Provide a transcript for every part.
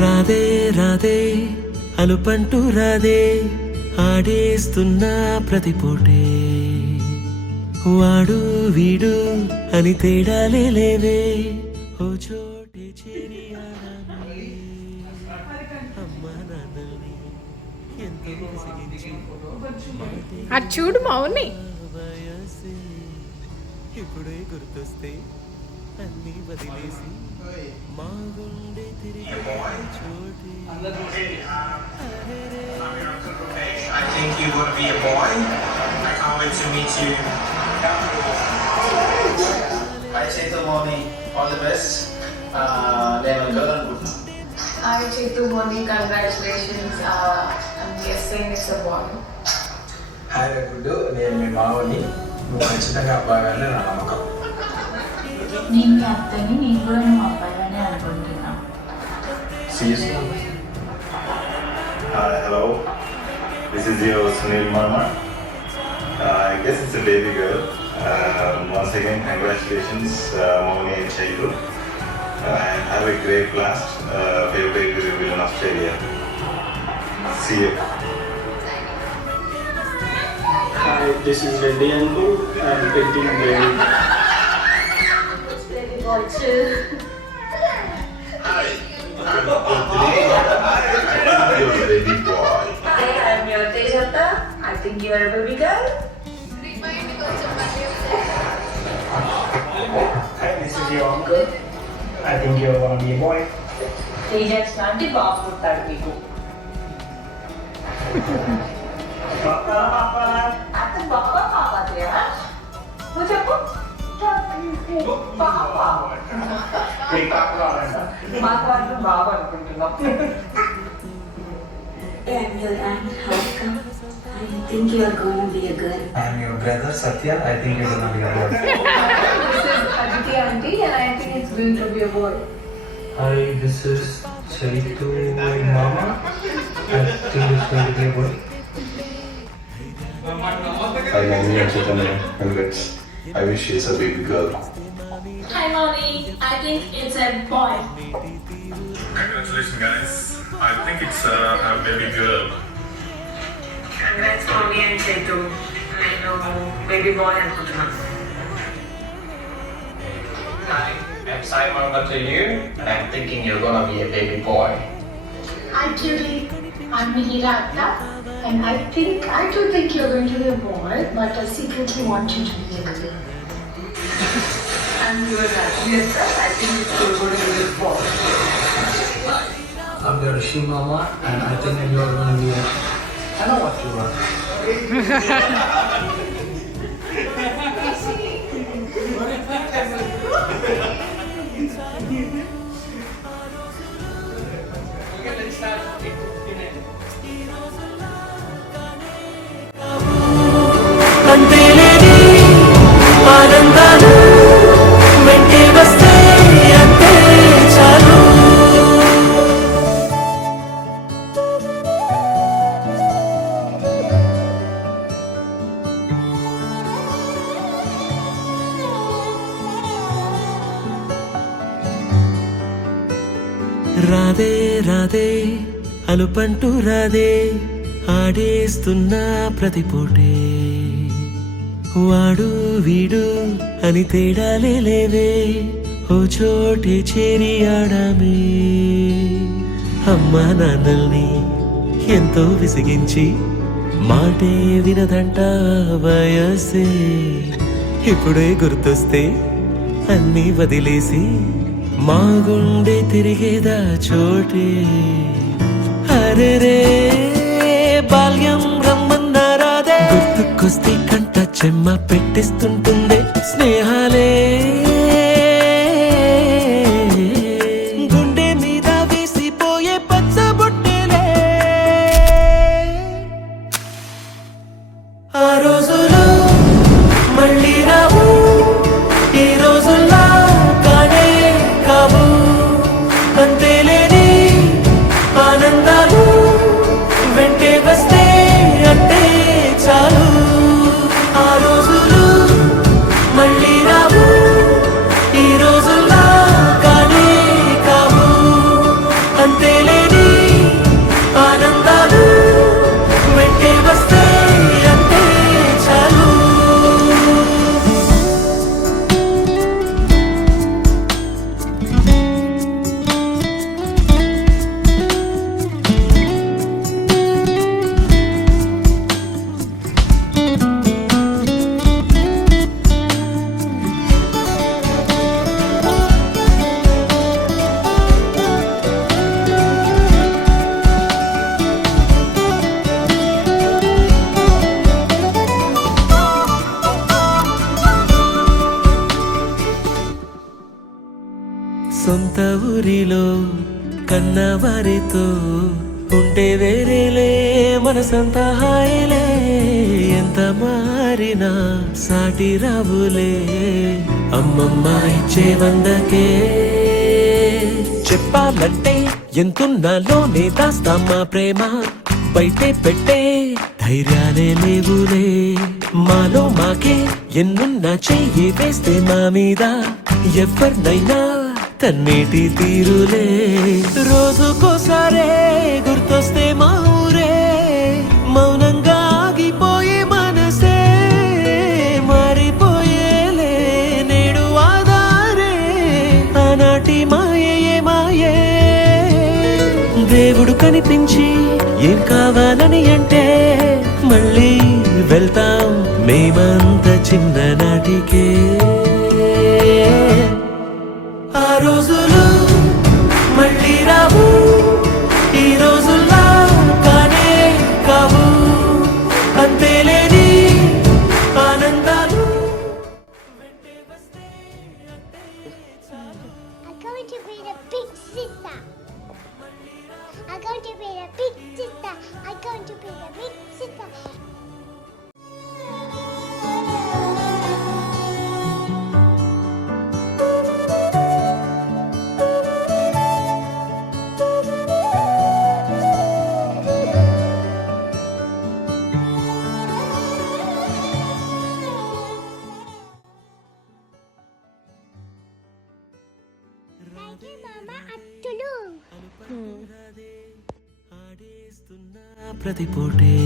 రాధే రాధే అలుపంటూ రాధే ఆడేస్తున్నా ప్రతి పూటే వాడు వీడు అని తేడాలే లేవే ఓ చోటే చేరి ఆడాలి అమ్మా నాన్నల్ని ఎంతో విసిగించి అది చూడు మౌని వయసే ఇప్పుడే గుర్తొస్తే అన్నీ వదిలేసి మా గుండె తిరిగి చోటే I think you're gonna be a boy. I can't wait to meet you. Hi Chetu, morning. All the best. Name and girl. Hi Chetu, morning. Congratulations. I'm guessing it's a boy. Hi Gudu, నేను మీ మావని. నువ్వు ఖచ్చితంగా అబ్బాయిగానే నా నమ్మకం. నేను మీ అత్తని నేను కూడా నువ్వు అబ్బాయిగానే అనుకుంటున్నా. See you soon. Hello. This is your Sunil Mama. I guess it's a baby girl. Once again, congratulations, Moni and Chaitu. And have a great blast. Favorite reveal in Australia. See you. Hi, this is Reddy Uncle. I'm petting baby. Baby boy too. Hi. I'm your baby boy. Hi, I'm your Tejata. I think you are a baby girl. Hi, this is your uncle. I think you're gonna be a boy. Tejas లాంటి బాబు పుట్టాడు మీకు. Papa. అతను బాబా పాపా నువ్వు చెప్పు పాపా Big papa కావాలంట. మాకు వాళ్ళు బాబు అనుకుంటున్నాం. I'm your aunt, Harika. I think you are going to be a girl. I'm your brother Satya. I think you're gonna be a boy. This is Aditi auntie and I think it's going to be a boy. Hi, this is Chaitu Mama. I think it's going to be a boy. Hi, Mommy and Chaitanya. Congrats. I wish she's a baby girl. Hi, mommy. I think it's a boy. Congratulations, guys. I think it's a baby girl. Congrats mommy and Chetu. I know baby boy అనుకుంటున్నాం. Hi, I'm Simon Batayu, and I'm thinking you're gonna be a baby boy. Hi Julie, I'm Mihira Atta, and I do think you're going to be a boy, but I secretly want you to be a girl. I'm your Julieta. I think it's going to be a boy. I'm your Rishi Mama, and I think you're gonna be a. I know what you are. అంతేలేని ఆనందాలు వెంటే వస్తే అంతే చాలు రాధే రాధే అలుపంటూ రాధే ఆడేస్తున్నా ప్రతి పూటే వాడు వీడు అని తేడాలే లేవే ఓ చోటే చేరి ఆడామే అమ్మా నాన్నల్ని ఎంతో విసిగించి మాటే వినదంట వయసే ఇప్పుడే గుర్తొస్తే అన్నీ వదిలేసి మా గుండె తిరిగేదా చోటే అరెరే బాల్యం రమ్మన్నారాదే గుర్తుకొస్తే కంట చెమ్మ పెట్టిస్తుంటుందే స్నేహాలే ఆ రోజులు మళ్ళీ రావు, ఈ రోజుల్లా కానే కావు. అంతేలేని ఆనందాలు వెంటే వస్తే అంటే చాలు. ఆ రోజులు మళ్ళీ రావు, ఈ రోజుల్లా కానే కావు. అంతేలేని ఆనందాలు వెంటే వస్తే అంటే చాలు. సొంత ఊరిలో కన్నవారితో ఉంటే వేరేలే మనసంతా హాయిలే. ఎంత మారినా సాటి రావులే అమ్మమ్మ ఇచ్చే వందకే. చెప్పాలంటే ఎంతున్నాలోనే దాస్తామా ప్రేమ, బయటే పెట్టే ధైర్యాలే లేవులే. మాలో మాకే ఎన్నున్నా చెయ్యి వేస్తే మా మీద ఎవరినైనా తన్నేటి తీరులే. రోజుకోసారే గుర్తొస్తే మా ఊరే, మౌనంగా ఆగిపోయే మనసే మారిపోయేలే నేడు ఆధారే. ఆనాటి మాయే మాయే, దేవుడు కనిపించి ఏం కావాలని అంటే మళ్ళీ వెళ్తాం మేమంత చిన్ననాటికే. ఆ రోజులు మళ్ళీ రావు, ఈ రోజుల్లా కానే కావు. అంతేలేని ఆనందాలు వెంటే వస్తే అంటే చాలు. I'm going to be the big sister. I'm going to be the big sister. I'm going to be the big sister. Thank you, Mama. Attulu. ప్రతి పూటే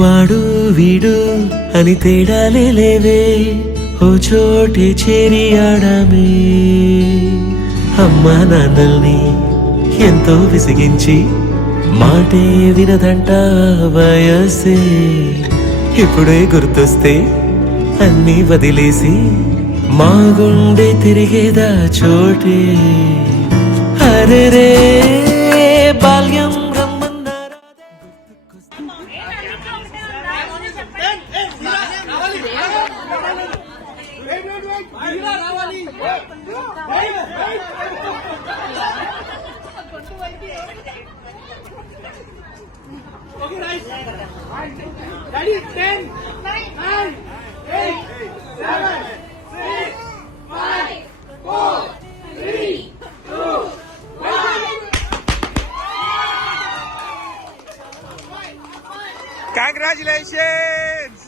వాడు వీడు అని తేడాలే లేవే, ఓ చోటే చేరి ఆడామే. అమ్మా నాన్నల్ని ఎంతో విసిగించి మాటే వినదంట వయసే. ఇప్పుడే గుర్తొస్తే అన్నీ వదిలేసి మా గుండె తిరిగేదా చోటే. అరే రే బాల్యం రమ్మన్నారా. Congratulations!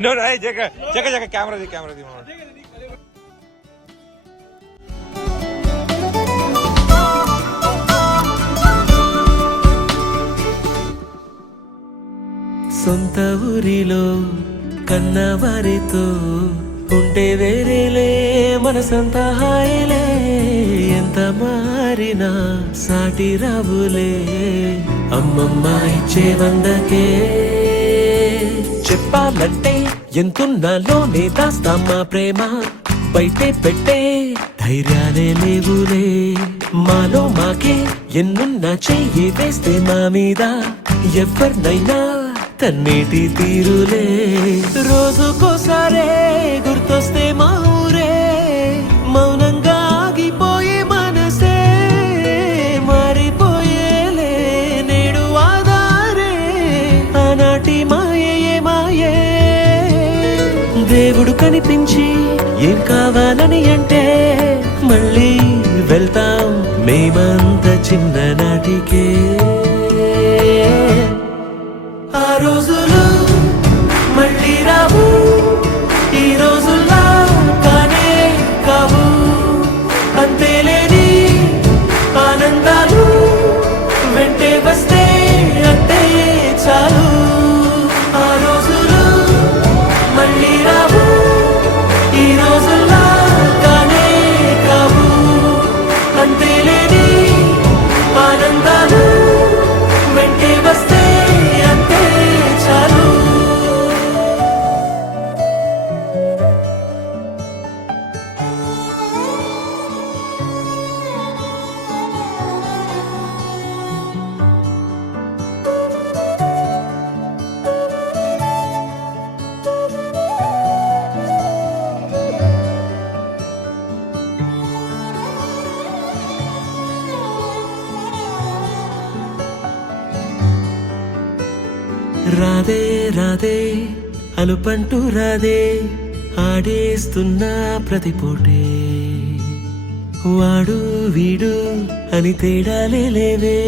No, hey, check camera di. సొంత ఊరిలో కన్నవారితో ఉంటే వేరేలే మనసంతా హాయిలే, ఎంత మారినా సాటి రావులే. అమ్మమ్మ ఇచ్చే 100కే చెప్పాలంటే ఎంతున్నలోనే దాస్తామా ప్రేమ, బయటే పెట్టే ధైర్యాలే లేవులే. మాలో మాకే ఎన్నున్నా చెయ్యి వేస్తే మా మీద ఎవరినైనా తన్నేటి తీరులే. రోజుకోసారే గుర్తొస్తే మా ఊరే, మౌనంగా ఆగిపోయే మనసే మారిపోయేలే నేడు ఆధారే. ఆనాటి మాయే మాయే, దేవుడు కనిపించి ఏం కావాలని అంటే మళ్ళీ వెళ్తాం మేమంత చిన్ననాటికే. ఆ రోజులు మళ్ళీ రావు, ఈ రోజుల్లా కానే కావు. అంతేలేని ఆనందాలు వెంటే వస్తే అంటే చాలు. ఆ రోజులు మళ్ళీ రావు, ఈ రోజుల్లా కానే కావు. అంతేలేని ఆనందాలు వెంటే వస్తే అంతే చాలు. రాదే రాదే అలుపంటూ రాదే, ఆడేస్తున్నా ప్రతి పూటే. వాడు వీడు అని తేడాలే లేవే,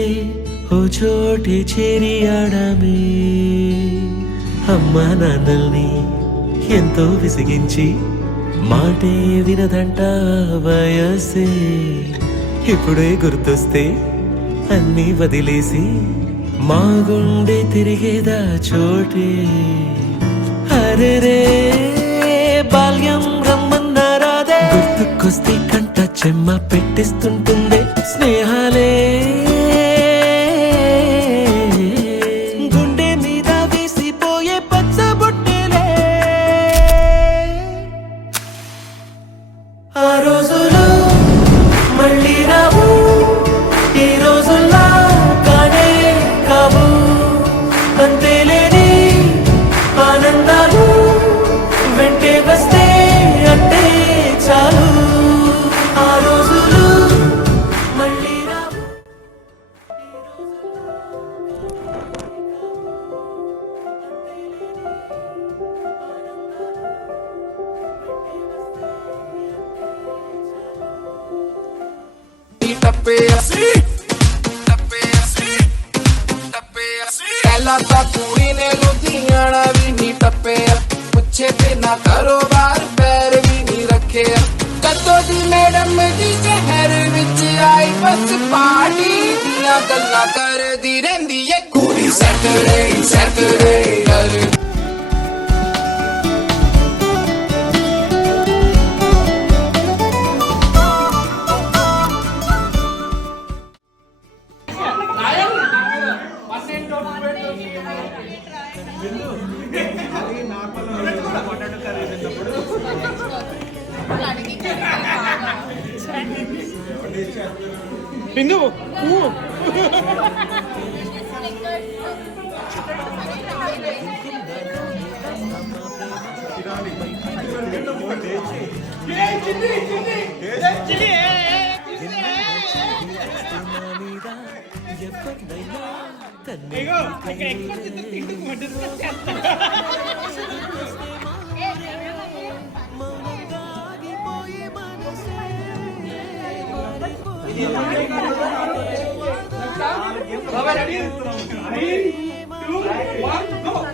ఓ చోటే చేరి ఆడామే. అమ్మా నాన్నల్ని ఎంతో విసిగించి మాటే వినదంట వయసే. ఇప్పుడే గుర్తొస్తే అన్నీ వదిలేసి మా గుండె తిరిగేదా చోటే. అరెరే బాల్యం రమ్మన్నారాదే, గుర్తుకొస్తే కంట చెమ్మ పెట్టిస్తుంటుందే స్నేహాలే. గుండె మీద వేసిపోయే పచ్చబొట్టెలే. ఆ రోజులు మళ్ళీ రావు, ఈ రోజుల్లా కానే కావు. అంతేలేని ఆనందాలు వెంటే వస్తే అంటే చాలు. ఆ రోజులు మళ్ళీ రావు. ਪਹਿਲਾਂ ਤਾਂ ਕੁੜੀ ਨੇ ਲੁਧਿਆਣਾ ਵੀ ਨਹੀਂ ਟੱਪਿਆ, ਪੁੱਛੇ ਬਿਨਾ ਕਾਰੋਬਾਰ ਪੈਰ ਵੀ ਨਹੀਂ ਰੱਖਿਆ। ਕਦੋਂ ਦੀ ਮੈਡਮ ਦੀ ਸ਼ਹਿਰ ਵਿੱਚ ਆਈ, ਬਸ ਪਾਰਟੀ ਦੀਆਂ ਗੱਲਾਂ ਕਰਦੀ ਰਹਿੰਦੀ ਏ ਕੁੜੀ। ਸੈਟਰਡੇ ਸੈਟਰਡੇ ਕਰ బిందు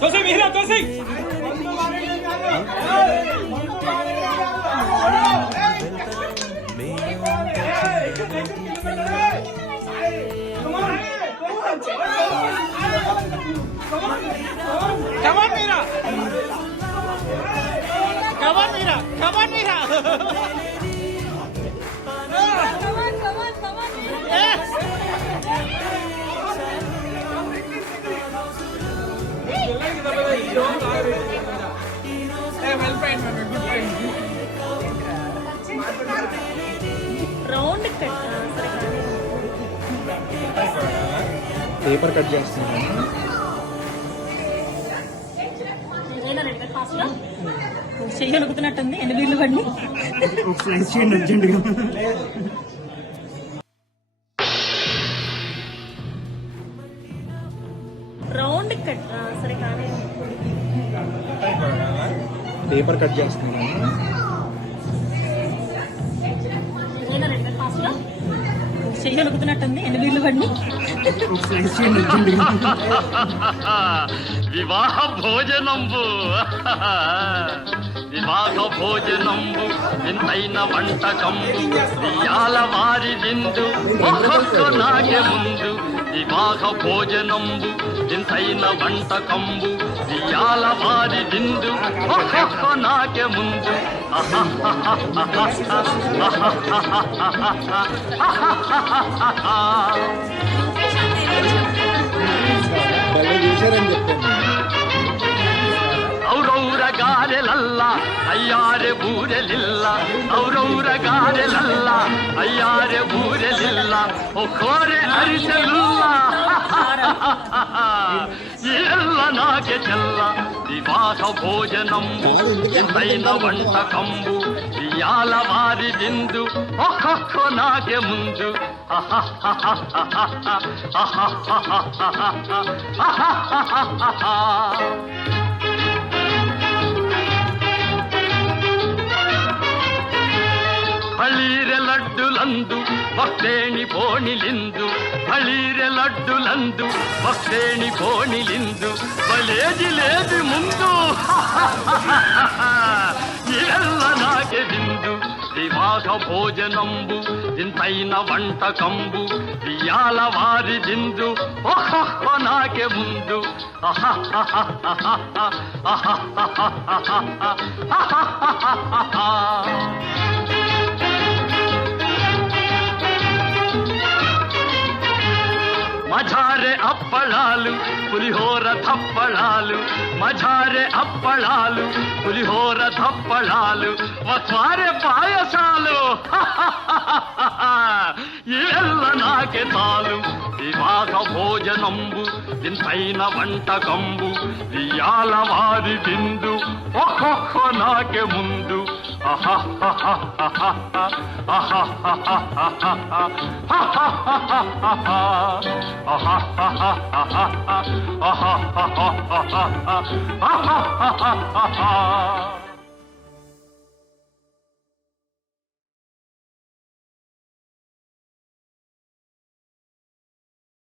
తోసి మీరా తోసి Come on, Mira! Come on, Mira! Round cut paper cut చేస్తున్నాను. చెయ్యి నొక్కుతున్నట్టుంది ఎన్ని వీళ్ళు పడి ఒక స్లైస్ చేయండి అర్జెంటుగా. రౌండ్ కట్ సరే కానీ పేపర్ కట్ చేస్తున్నాను. చెయ్యి నొక్కుతున్నట్టుంది ఎన్ని వీళ్ళు పడి ఒక స్లైస్ చేయండి అర్జెంటుగా. వివాహ భోజనంబు వివాహ భోజనంబు వింతైన వంటకంబు ఇయాల వారి విందు ఒక్కొక్క నాకే ముందు వివాహ భోజనంబు వింతైన వంటకంబు ఇయాల వారి విందు ఒక్కొక్క నాకే ముందు ఔరౌర గారెలల్ల అయ్యారె బూరెలిల్ల ఔరౌర గారెలల్ల అయ్యారె బూరెలిల్ల ఒక్కోరె అరిసెలుల్ల ಎಲ್ಲ ನಾಗೆ ಚೆಲ್ಲ ವಿವಾಹ ಭೋಜನಂಬು ಇಂತೈನ వంటకంబు ఇయాల వారి విందు ఒక్కొక్క నాగే ముందు ಬಳೀರೆ ಲಡ್ಡುಲಂದು ಭಕ್ತೇಣಿ ಬೋಣಿಲಿಂದು ಬಳೀರೆ ಲಡ್ಡುలందు భక్తేణి బోణిలిందు బలేది లేది ముందు ಎಲ್ಲ నాకే విందు వివాహ భోజనంబు ఇంతైన వంటకంబు ఇయాల వారి విందు ఒక్కొక్క నాకే ముందు మజారే అప్పళాలు పులిహోర తప్పళాలు మజారే అప్పళాలు పులిహోర తప్పళాలు వస్వారే పాయసాలు ఇవెల్ల నాకే తాలు వివాహ భోజనంబు ఇంతైన వంటకంబు ఇయాల వారి విందు ఒక్కొక్క నాకే ముందు ఆహా